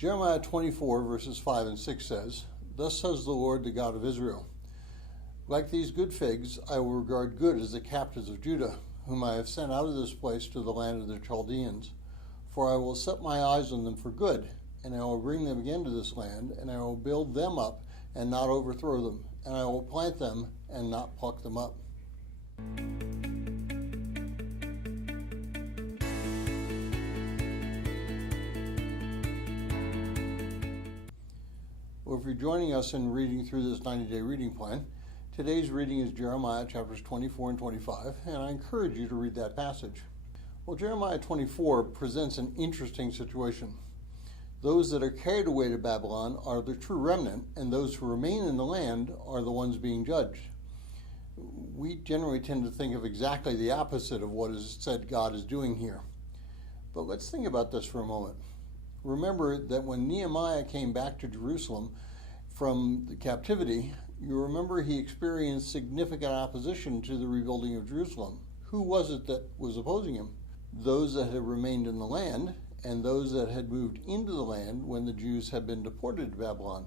Jeremiah 24 verses 5 and 6 says, "Thus says the Lord, the God of Israel, like these good figs, I will regard good as the captives of Judah, whom I have sent out of this place to the land of the Chaldeans. For I will set my eyes on them for good, and I will bring them again to this land, and I will build them up and not overthrow them, and I will plant them and not pluck them up." Well, if you're joining us in reading through this 90-day reading plan, today's reading is Jeremiah chapters 24 and 25, and I encourage you to read that passage. Well, Jeremiah 24 presents an interesting situation. Those that are carried away to Babylon are the true remnant, and those who remain in the land are the ones being judged. We generally tend to think of exactly the opposite of what is said God is doing here. But let's think about this for a moment. Remember that when Nehemiah came back to Jerusalem from the captivity, you remember he experienced significant opposition to the rebuilding of Jerusalem. Who was it that was opposing him? Those that had remained in the land and those that had moved into the land when the Jews had been deported to Babylon.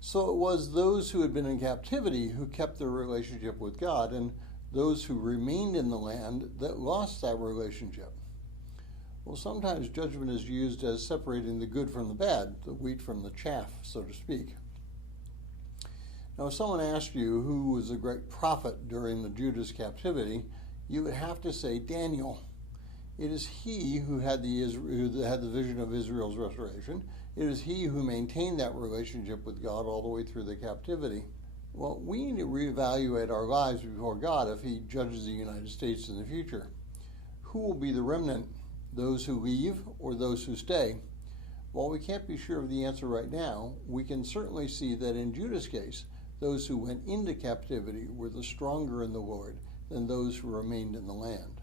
So it was those who had been in captivity who kept their relationship with God, and those who remained in the land that lost that relationship. Well, sometimes judgment is used as separating the good from the bad, the wheat from the chaff, so to speak. Now, if someone asked you who was a great prophet during the Judah's captivity, you would have to say Daniel. It is he who had the vision of Israel's restoration. It is he who maintained that relationship with God all the way through the captivity. Well, we need to reevaluate our lives before God if he judges the United States in the future. Who will be the remnant? Those who leave or those who stay? While we can't be sure of the answer right now, we can certainly see that in Judah's case, those who went into captivity were the stronger in the Lord than those who remained in the land.